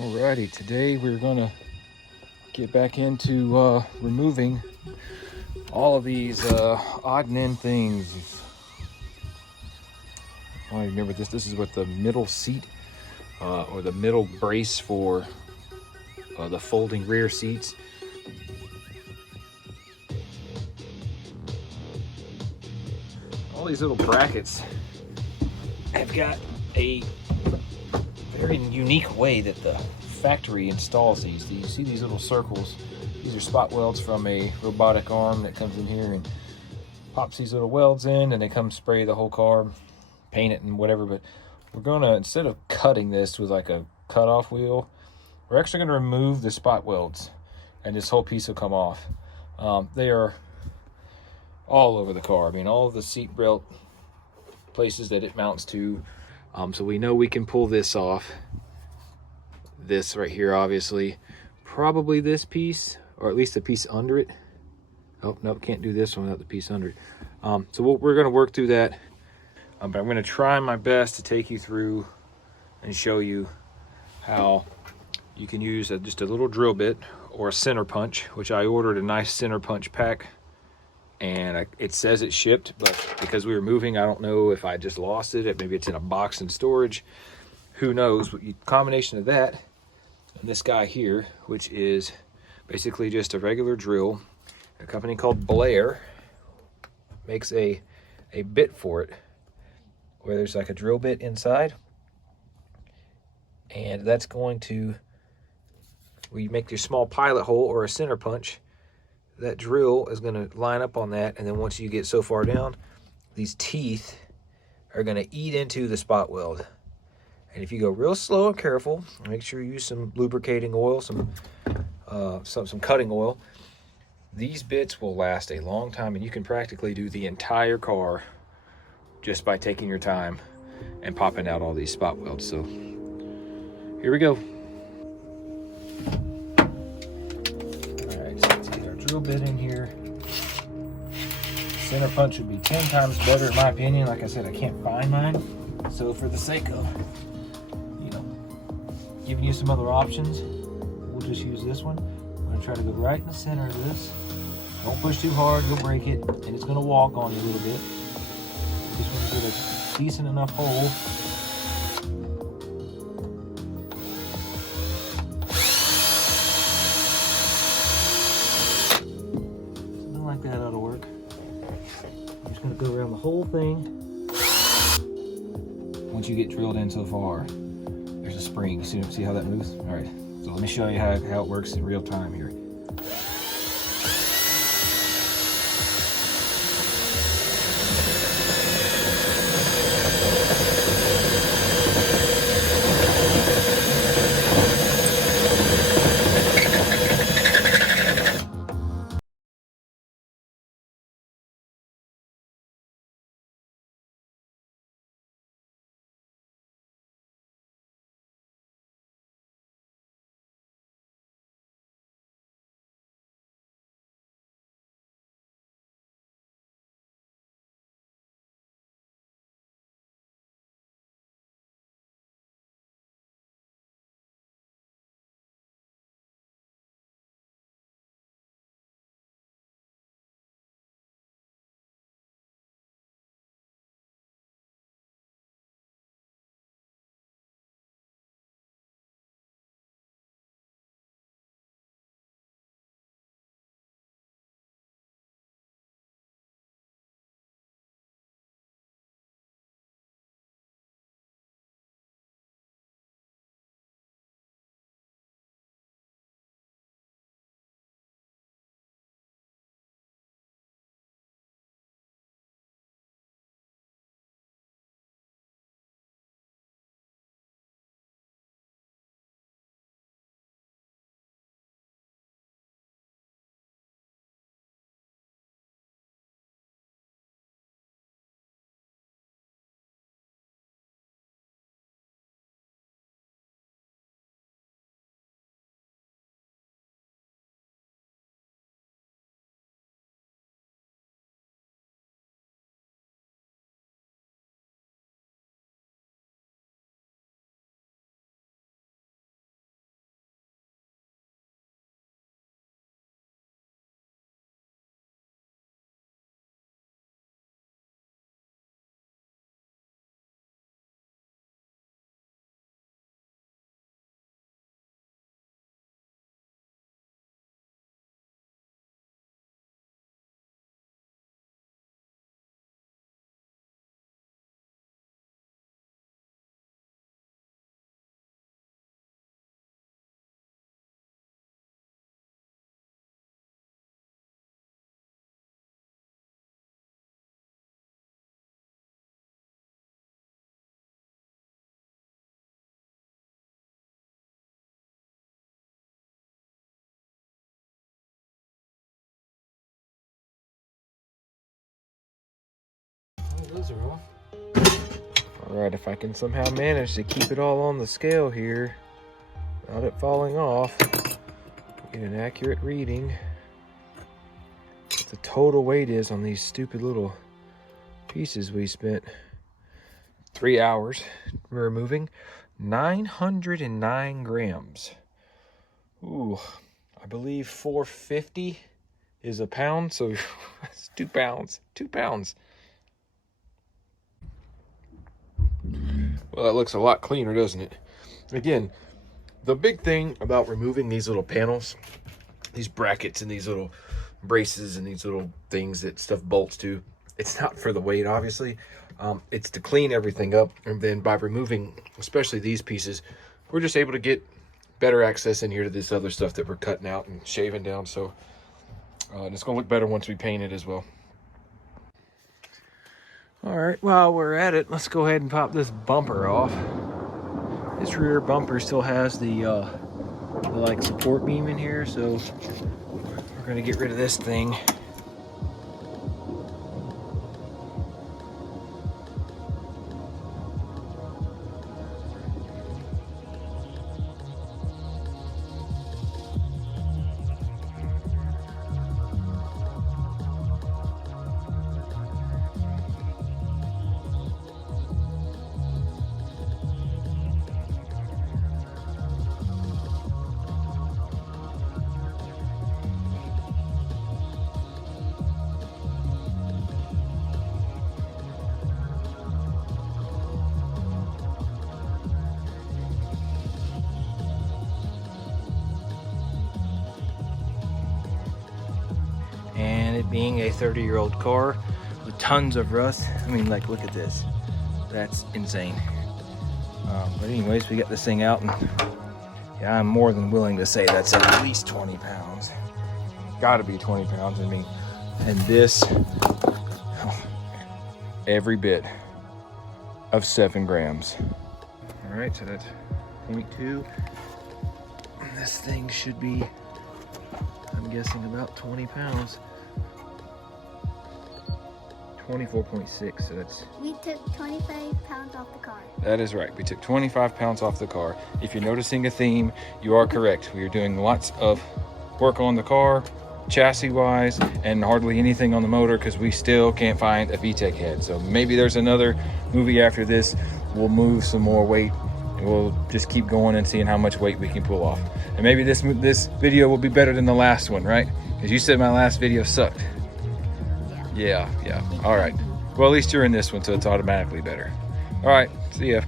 Alrighty, today we're gonna get back into removing all of these odd and end things. I remember this. This is what the middle seat or the middle brace for the folding rear seats. All these little brackets have got a very unique way that the factory installs these. Do you see these little circles? These are spot welds from a robotic arm that comes in here and pops these little welds in, and they come spray the whole car, paint it and whatever. But we're gonna, instead of cutting this with like a cutoff wheel, we're actually gonna remove the spot welds and this whole piece will come off. They are all over the car. I mean, all of the seat belt places that it mounts to. So we know we can pull this off. This right here, obviously, probably this piece, or at least the piece under it. Oh, no, can't do this one without the piece under it. So we're gonna work through that. But I'm gonna try my best to take you through and show you how you can use just a little drill bit or a center punch, which I ordered a nice center punch pack. And it says it shipped, but because we were moving, I don't know if I just lost it. Maybe it's in a box in storage. Who knows? But combination of that and this guy here, which is basically just a regular drill. A company called Blair makes a bit for it, where there's like a drill bit inside. And that's going to, where you make your small pilot hole or a center punch, that drill is going to line up on that, and then once you get so far down, these teeth are going to eat into the spot weld. And if you go real slow and careful, make sure you use some lubricating oil, some cutting oil, these bits will last a long time, and you can practically do the entire car just by taking your time and popping out all these spot welds. So here we go. Drill bit in here. Center punch would be 10 times better in my opinion. Like I said, I can't find mine, so for the sake of, you know, giving you some other options, we'll just use this one. I'm gonna try to go right in the center of this. Don't push too hard, you'll break it, and it's gonna walk on you a little bit. Just want to get a decent enough hole. Like that ought to work. I'm just going to go around the whole thing. Once you get drilled in so far, there's a spring. See how that moves? All right, so let me show you how it works in real time here. those are off. Alright, if I can somehow manage to keep it all on the scale here without it falling off, get an accurate reading. What the total weight is on these stupid little pieces we spent 3 hours removing. 909 grams. Ooh, I believe 450 is a pound, so it's 2 pounds. 2 pounds. Well, that looks a lot cleaner, doesn't it? Again, the big thing about removing these little panels, these brackets and these little braces and these little things that stuff bolts to, it's not for the weight, obviously. It's to clean everything up. And then by removing, especially these pieces, we're just able to get better access in here to this other stuff that we're cutting out and shaving down. So and it's going to look better once we paint it as well. All right, while we're at it, let's go ahead and pop this bumper off. This rear bumper still has the like support beam in here, so we're going to get rid of this thing. And it being a 30-year-old car with tons of rust, I mean, like, look at this. That's insane. But anyways, we got this thing out, and yeah, I'm more than willing to say that's at least 20 pounds. Gotta be 20 pounds. I mean, and this, every bit of 7 grams. All right, so that's 0.2. This thing should be, I'm guessing, about 20 pounds. 24.6, so that's... We took 25 pounds off the car. That is right. We took 25 pounds off the car. If you're noticing a theme, you are correct. We are doing lots of work on the car, chassis-wise, and hardly anything on the motor because we still can't find a VTEC head. So maybe there's another movie after this. We'll move some more weight, and we'll just keep going and seeing how much weight we can pull off. And maybe this video will be better than the last one, right? Because you said my last video sucked. Yeah. All right. Well, at least you're in this one, so it's automatically better. All right. See ya.